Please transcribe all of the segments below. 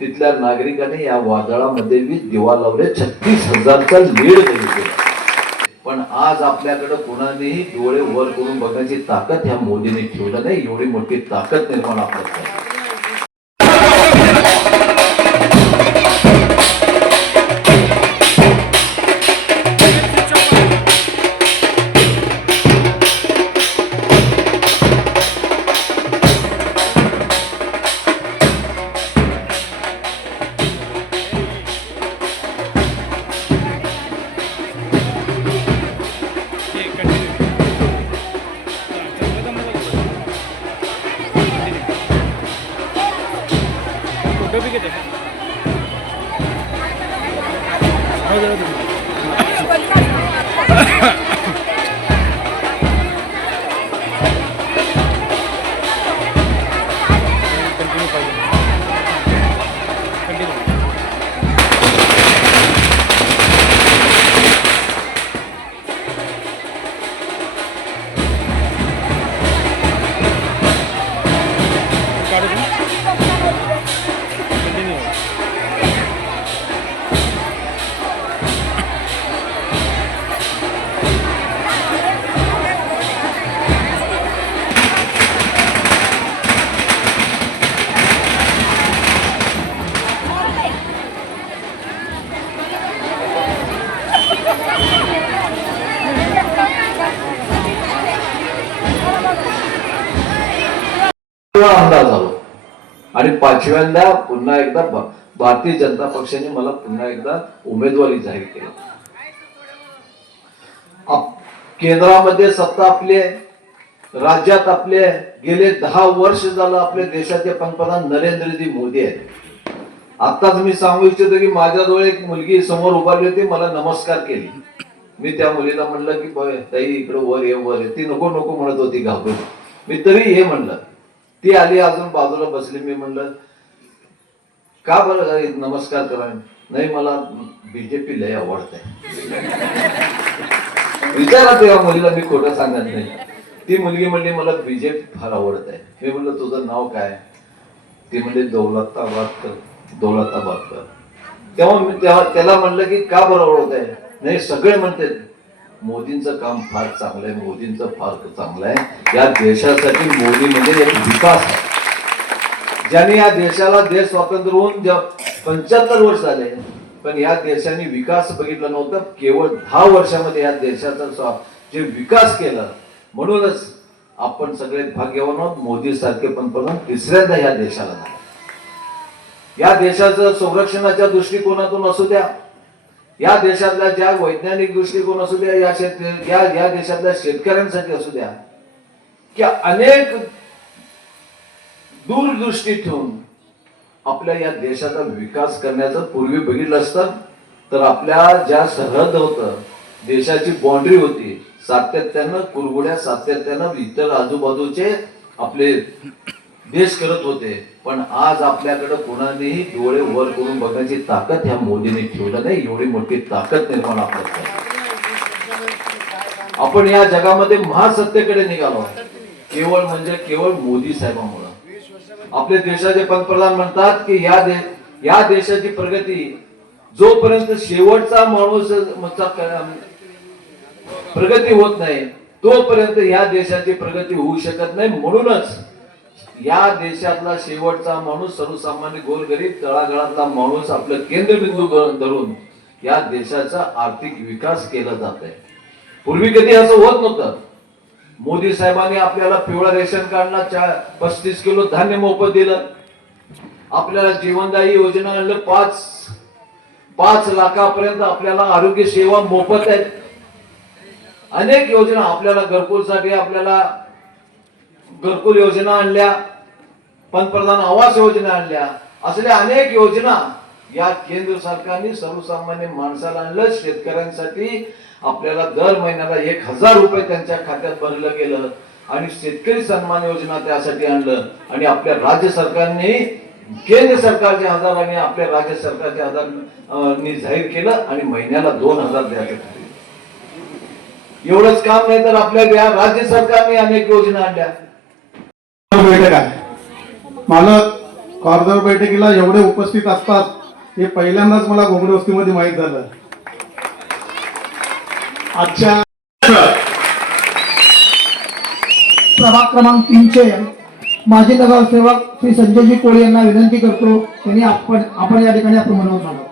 तिथल्या नागरिकांनी या वादळामध्ये मी दिवा लावले छत्तीस हजारचा लीड दिली पण आज आपल्याकडे कोणानेही डोळे वर करून बघण्याची ताकद ह्या मोदीने ठेवलं नाही एवढी मोठी ताकद निर्माण आपल्याला तेव्हा अंदाज झालो आणि पाचव्यांदा पुन्हा एकदा भारतीय जनता पक्षाने मला पुन्हा एकदा उमेदवारी जाहीर केली. केंद्रामध्ये सत्ता आपली आहे राज्यात आपले गेले दहा वर्ष झालं आपल्या देशाचे पंतप्रधान नरेंद्रजी मोदी आहेत. आताच मी सांगू इच्छितो की माझ्याजवळ एक मुलगी समोर उभारली होती मला नमस्कार केली. मी त्या मुलीला म्हणलं की ताई इकडे वर ये वर ये. ती नको नको म्हणत होती घाबरून. मी तरी हे म्हणलं ती आली अजून बाजूला बसली. मी म्हणलं का बरं नमस्कार करा? नाही मला बीजेपी लय आवडते विचारा तेव्हा मुलीला मी खोटं सांगत नाही. ती मुलगी म्हणली मला बीजेपी फार आवडत आहे मी म्हणलं तुझं नाव काय? ती म्हणजे दौलताबाद कर तेव्हा मी तेव्हा त्याला म्हणलं की का बरं आवडत आहे नाही सगळे म्हणते मोदींचं काम फार चांगलं आहे मोदींचं फार चांगलं आहे या देशासाठी मोदी म्हणजे एक विकास आहे. ज्यांनी या देशाला देश स्वातंत्र्य होऊन पंच्याहत्तर वर्ष झाले पण या देशाने विकास बघितला नव्हता. केवळ दहा वर्षामध्ये या देशाचा स्वा- जे विकास केला म्हणूनच आपण सगळे भाग्यवान आहोत. मोदी सारखे पंतप्रधान तिसऱ्यांदा या देशाला झाले या देशाचं संरक्षणाच्या दृष्टिकोनातून असू द्या या देशातल्या ज्या वैज्ञानिक दृष्टिकोन असू द्या या शेत या या देशातल्या शेतकऱ्यांसाठी असू द्या की अनेक दूरदृष्टी ठेवून आपल्या या देशाचा विकास करण्याचं पूर्वी बघितलं असतं तर आपल्या ज्या सरहद होतं देशाची बाउंड्री होती सातत्यानं कुरगुड्या सातत्यानं इतर आजूबाजूचे आपले देश करत होते. पण आज आपल्याकडे कोणानेही डोळे वर करून बघण्याची ताकद ह्या मोदीने ठेवलं नाही. एवढी मोठी ताकद निर्माण आपल्यात आपण या जगामध्ये महासत्तेकडे निघालो. केवळ म्हणजे केवळ मोदी साहेबांमुळे. आपल्या देशाचे पंतप्रधान म्हणतात की या दे या देशाची प्रगती जोपर्यंत शेवटचा माणूस प्रगती होत नाही तोपर्यंत या देशाची प्रगती होऊ शकत नाही. म्हणूनच या देशातला शेवटचा माणूस सर्वसामान्य गोरगरीब तळागाळातला माणूस आपलं केंद्रबिंदू धरून या देशाचा आर्थिक विकास केला जात आहे. पूर्वी कधी असं होत नव्हतं. मोदी साहेबांनी आपल्याला पिवळा रेशन कार्डला चार पस्तीस किलो धान्य मोफत दिलं. आपल्याला जीवनदायी योजना आणलं पाच पाच लाखापर्यंत आपल्याला आरोग्य सेवा मोफत आहेत अनेक योजना आपल्याला घरकुलसाठी आपल्याला घरकुल योजना आणल्या पंतप्रधान आवास योजना आणल्या असल्या अनेक योजना या केंद्र सरकारने सर्वसामान्य माणसाला आणलं शेतकऱ्यांसाठी आपल्याला दर महिन्याला एक हजार रुपये त्यांच्या खात्यात भरलं गेलं आणि शेतकरी सन्मान योजना त्यासाठी आणलं आणि आपल्या राज्य सरकारने केंद्र सरकारचे हजार आणि आपल्या राज्य सरकारचे हजार नी जाहीर केलं आणि महिन्याला दोन हजार द्यायचं ठरवलं. एवढंच काम नाही तर आपल्या राज्य सरकारने अनेक योजना आणल्या बैठक आहे. मालक कॉर्नर बैठकीला एवढे उपस्थित असतात हे पहिल्यांदाच मला घोंगडे वस्तीमध्ये माहीत झालं. आजच्या प्रभाग क्रमांक तीनचे माजी नगरसेवक श्री संजयजी कोळी यांना विनंती करतो त्यांनी आपण आपण या ठिकाणी आपण मनोगत झालं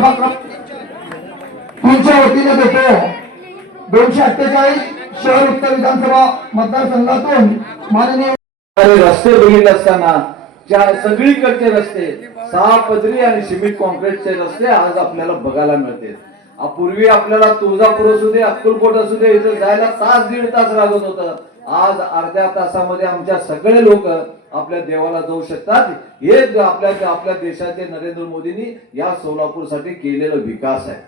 प्रभाग तीनच्या वतीने देतो. दोनशे अठ्ठेचाळीस शहर उत्तर विधानसभा मतदारसंघातून माननीय रस्ते बघितले असताना ज्या सगळीकडचे रस्ते सहा पदरी आणि सिमेंट कॉन्क्रीटचे रस्ते आज आपल्याला बघायला मिळते. पूर्वी आपल्याला तुळजापूर असू दे अक्कलकोट असू दे इथं जायला तास दीड तास लागत होतं. आज अर्ध्या तासामध्ये आमच्या सगळे लोक आपल्या देवाला जाऊ शकतात. हे आपल्या आपल्या देशाचे नरेंद्र मोदींनी या सोलापूरसाठी केलेला विकास आहे.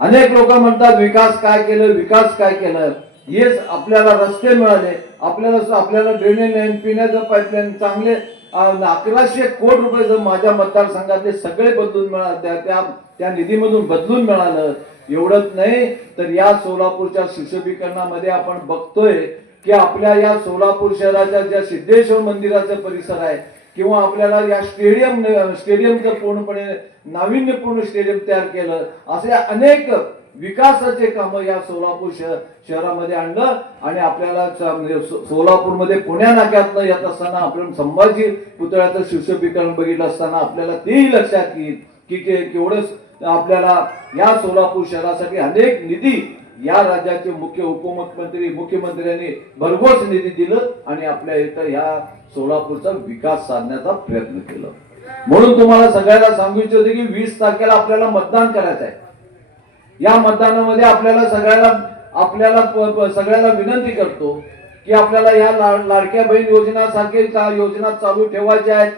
अनेक लोक म्हणतात विकास काय केलं? विकास काय केलं? हेच आपल्याला रस्ते मिळाले. आपल्याला आपल्याला ड्रेनेज लाईन पिण्याचं पाईपलाईन चांगले अकराशे कोटी रुपये जर माझ्या मतदारसंघातले सगळे बदलून मिळाले त्या त्या- त्या निधीमधून बदलून मिळालं एवढंच नाही. तर या सोलापूरच्या सुशोभीकरणामध्ये आपण बघतोय की आपल्या या सोलापूर शहराच्या ज्या सिद्धेश्वर मंदिराचा परिसर आहे किंवा आपल्याला या स्टेडियम स्टेडियमचं पूर्णपणे नाविन्यपूर्ण स्टेडियम तयार केलं असे अनेक विकासाचे कामं या सोलापूर शहर शहरामध्ये आणलं आणि आपल्याला म्हणजे सो- सोलापूरमध्ये पुण्या नाक्यातनं येत असताना आपण संभाजी पुतळ्याचं सुशोभीकरण बघितलं असताना आपल्याला तेही लक्षात येईल की के- केवढं आपल्याला या सोलापूर शहरासाठी अनेक निधी या राज्याचे मुख्य उपमुख्यमंत्री मुख्यमंत्र्यांनी भरघोस निधी दिलं आणि आपल्या इथं या सोलापूरचा विकास साधण्याचा प्रयत्न केला. म्हणून तुम्हाला सगळ्याला सांगू इच्छितो की वीस तारखेला आपल्याला मतदान करायचं आहे या मतदानामध्ये आपल्याला सगळ्याला आपल्याला सगळ्याला विनंती करतो की आपल्याला या लाडक्या बहीण योजनासारखे का योजना चालू ठेवायच्या आहेत?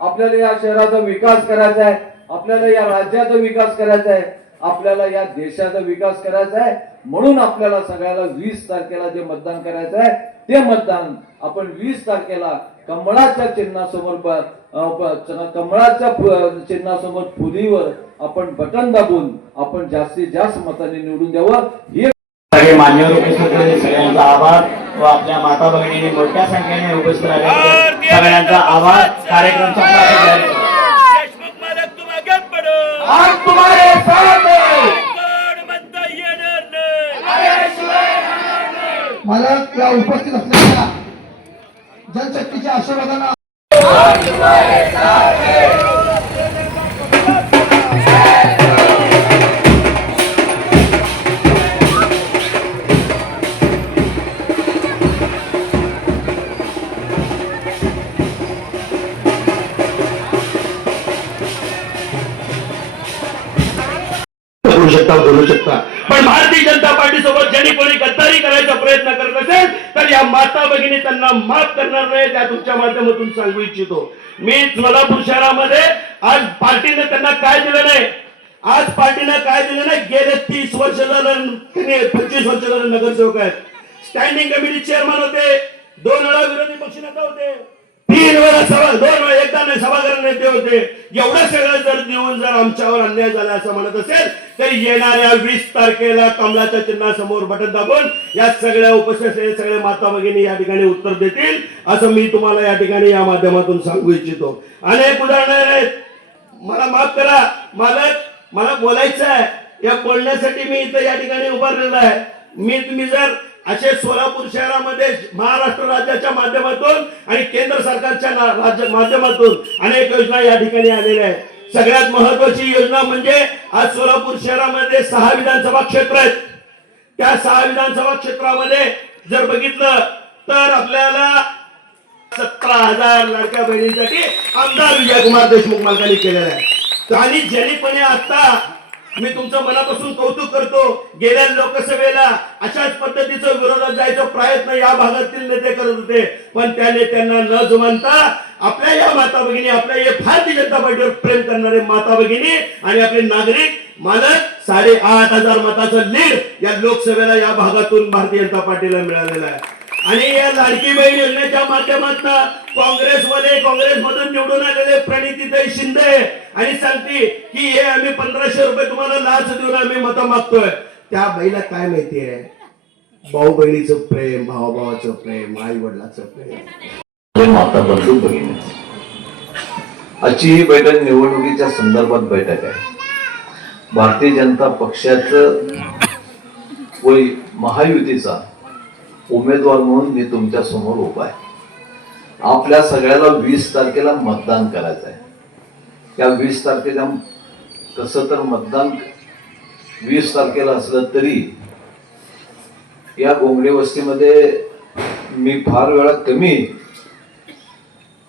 आपल्याला या शहराचा विकास करायचा आहे? आपल्याला या राज्याचा विकास करायचा आहे? आपल्याला या देशाचा विकास करायचा आहे. म्हणून आपल्याला सगळ्याला वीस तारखेला जे मतदान करायचं आहे ते मतदान आपण वीस तारखेला कमळाच्या चिन्हासमोर कमळाच्या चिन्हासमोर फुलीवर आपण बटन दाबून आपण जास्तीत जास्त मताने निवडून द्यावं. हे मान्यवर उपस्थित सगळ्यांचा आभार व आपल्या माता भगिनीने मोठ्या संख्येने उपस्थित सगळ्यांचा आभार. कार्यक्रम संपला आहे. देशमुख मालक तुम आगे बढ़ो आज तुम्हारे साथ है. कोण म्हणता येणार नाही मला या उपस्थित असलेल्या जनशक्तीच्या आशीर्वादांना शकता बोलू शकता. पण भारतीय जनता ज्यांनी कोणी गद्दारी करायचा प्रयत्न करत असेल तर या माता भगिनी त्यांना माफ करणार नाही त्या तुमच्या माध्यमातून सांगू इच्छितो. मी सोलापूर शहरामध्ये आज पार्टीने त्यांना काय दिलं नाही? आज पार्टीनं काय दिलं नाही? गेले तीस वर्ष झालं पंचवीस वर्ष झालं नगरसेवक आहेत. स्टँडिंग कमिटी चेअरमन होते. दोन वेळा विरोधी पक्षनेता होते. तीन वेळा सभा दोन वेळा एकदा नाही सभागृह नेते होते. एवढं सगळं जर देऊन जर आमच्यावर अन्याय झाला असं म्हणत असेल तर येणाऱ्या वीस तारखेला कमलाच्या चिन्हासमोर बटन दाबून या सगळ्या उपस्थित सगळ्या माता भगिनी या ठिकाणी उत्तर देतील असं मी तुम्हाला या ठिकाणी या माध्यमातून सांगू इच्छितो. अनेक उदाहरणं आहेत. मला माफ करा मालक मला बोलायचं आहे या बोलण्यासाठी मी इथं या ठिकाणी उभारलेलं आहे. मी तुम्ही जर असे सोलापूर शहरामध्ये महाराष्ट्र राज्याच्या माध्यमातून आणि केंद्र सरकारच्या राज्य माध्यमातून अनेक योजना या ठिकाणी आलेल्या आहेत. सगळ्यात महत्वाची योजना म्हणजे आज सोलापूर शहरामध्ये सहा विधानसभा क्षेत्र आहेत. त्या सहा विधानसभा क्षेत्रामध्ये जर बघितलं तर आपल्याला सतरा हजार लाडक्या बहिणींसाठी आमदार विजयकुमार देशमुख मालकांनी केलेला आहे. आणि ज्यांनी पण आता मी तुमचं मनापासून कौतुक करतो. गेल्या लोकसभेला अशाच पद्धतीचं विरोधात जायचा प्रयत्न या भागातील नेते करत होते. पण त्या नेत्यांना न जुमानता आपल्या या माता भगिनी आपल्या या भारतीय जनता पार्टीवर प्रेम करणारे माता भगिनी आणि आपले नागरिक मालक साडे आठ हजार मताचं लीड या लोकसभेला या भागातून भारतीय जनता पार्टीला मिळालेला आहे. आणि या लाडकी बहीण योजनेच्या माध्यमातून काँग्रेसमध्ये काँग्रेसमधून निवडून आलेले प्रणितीताई शिंदे आणि सांगते की हे आम्ही पंधराशे रुपये तुम्हाला लाच देऊन आम्ही मत मागतोय. त्या बाईला काय माहितीये भाऊ बहिणीचं प्रेम भावाभावाचं प्रेम आई वडिलाचं प्रेम माता बंधू भगिनी आजची ही बैठक निवडणुकीच्या संदर्भात बैठक आहे. भारतीय जनता पक्षाचं व महायुतीचा उमेदवार म्हणून मी तुमच्यासमोर उभा आहे. आपल्या सगळ्याला वीस तारखेला मतदान करायचं आहे. त्या वीस तारखेला तसं तर मतदान वीस तारखेला असलं तरी या गोंगडे वस्तीमध्ये मी फार वेळा कमी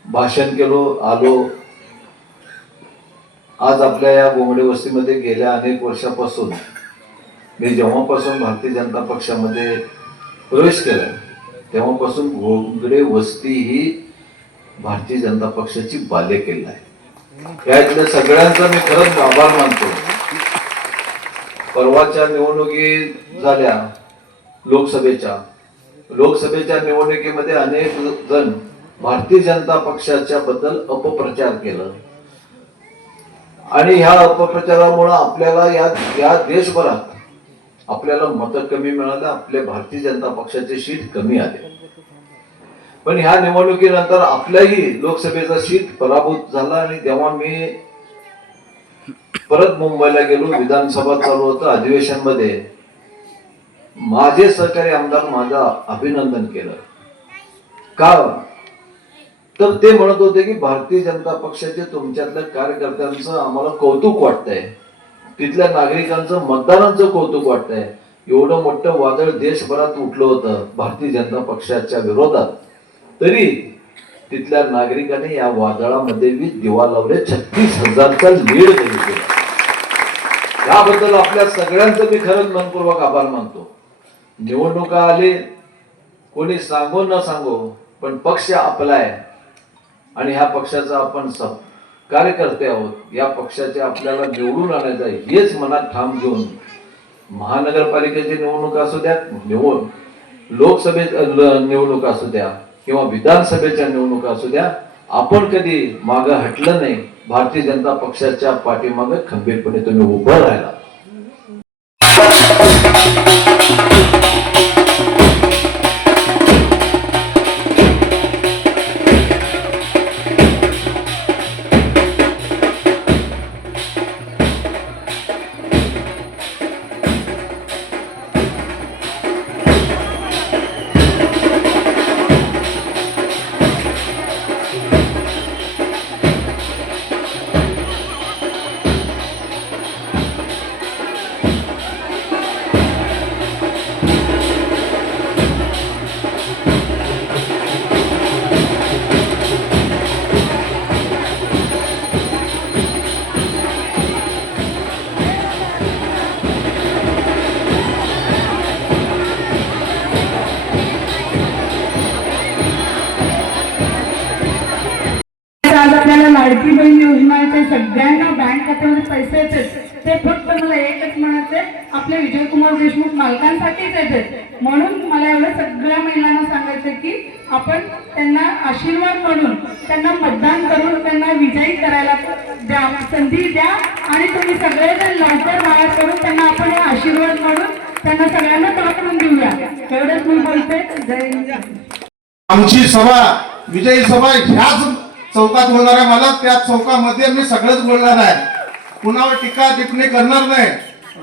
भाषण केलो आलो. आज आपल्या या गोंगडे वस्तीमध्ये गेल्या अनेक वर्षापासून मी जेव्हापासून भारतीय जनता पक्षामध्ये प्रवेश केला तेव्हापासून गोंगडे वस्ती ही भारतीय जनता पक्षाची बालेकिल्ला आहे. या सगळ्यांचा मी खरंच आभार मानतो. परवाच्या निवडणुकी झाल्या लोकसभेच्या. लोकसभेच्या निवडणुकीमध्ये अनेक जण भारतीय जनता पक्षाच्या बद्दल अपप्रचार केलं. आणि ह्या अपप्रचारामुळे आपल्याला या या देशभरात आपल्याला मतं कमी मिळालं आपल्या भारतीय जनता पक्षाचे सीट कमी आले. पण ह्या निवडणुकीनंतर आपल्याही लोकसभेचा सीट पराभूत झाला आणि तेव्हा मी परत मुंबईला गेलो विधानसभा चालू होतं अधिवेशनमध्ये माझे सहकारी आमदार माझा अभिनंदन केलं. का तर ते म्हणत होते की भारतीय जनता पक्षाचे तुमच्यातल्या कार्यकर्त्यांचं आम्हाला कौतुक वाटतंय. तिथल्या नागरिकांचं मतदारांचं कौतुक वाटतंय. एवढं मोठं वादळ देशभरात उठलं होतं भारतीय जनता पक्षाच्या विरोधात. तरी तिथल्या नागरिकांनी या वादळामध्ये मी दिवा लावले छत्तीस हजारचा लीड दिला याबद्दल आपल्या सगळ्यांचं मी खरंच मनपूर्वक आभार मानतो. निवडणुका आले कोणी सांगो न सांगो पण पक्ष आपला आहे. आणि ह्या पक्षाचा आपण कार्यकर्ते आहोत. या पक्षाचे आपल्याला निवडून आणायचं आहे हेच मनात ठाम घेऊन. महानगरपालिकेची निवडणूक असू द्या निवड लोकसभे निवडणूक असू द्या किंवा विधानसभेच्या निवडणुका असू द्या आपण कधी मागं हटलं नाही भारतीय जनता पक्षाच्या पाठीमागं खंबीरपणे तुम्ही उभं राहिला विजय विजयकुमार देशमुख मालकांसाठीच येतात म्हणून मला एवढं सगळ्या महिलांना सांगायचं की आपण त्यांना आशीर्वाद म्हणून त्यांना मतदान करून त्यांना विजयी करायला द्या संधी द्या आणि तुम्ही सगळेजण लवकर बाहेर करून त्यांना आपण हे आशीर्वाद म्हणून त्यांना सगळ्यांना पाठवून देऊया. एवढंच मी बोलते जय आमची सभा विजयी सभा ह्याच चौकात होणार आहे. मला त्या चौकामध्ये मी सगळंच बोलणार आहे. कुणावर टीका टिप्पणी करणार नाही.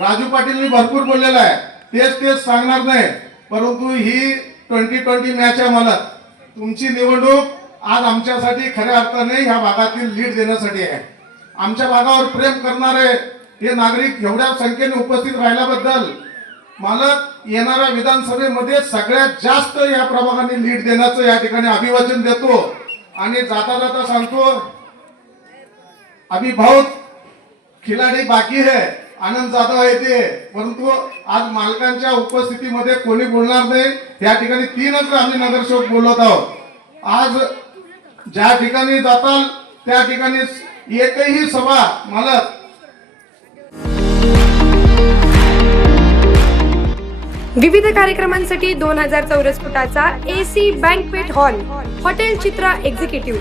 राजू पाटीलनी भरपूर बोललेलं आहे. तेच तेच सांगणार नाही. परंतु ही ट्वेंटी ट्वेंटी मॅच आहे मला. तुमची निवडणूक आज आमच्यासाठी खऱ्या अर्थाने ह्या भागातील लीड देण्यासाठी आहे. आमच्या भागावर प्रेम करणारे हे नागरिक एवढ्या संख्येने उपस्थित राहिल्याबद्दल मला येणाऱ्या विधानसभेमध्ये सगळ्यात जास्त या प्रभागाने लीड देण्याचं या ठिकाणी अभिवाचन देतो. आणि जाता जाता सांगतो अभी खिलाड़ी बाकी है आनंद जाधव येते परंतु आज मालकांच्या उपस्थितीमध्ये कोणी बोलणार नाही. त्या ठिकाणी तीनच आम्ही नगरसेवक बोलत आहोत. आज ज्या ठिकाणी जाताल त्या ठिकाणी एकही सभा मालक विविध कार्यक्रमांसाठी दोन हजार चौरस फुटाचा AC banquet hall hotel Chitra executive.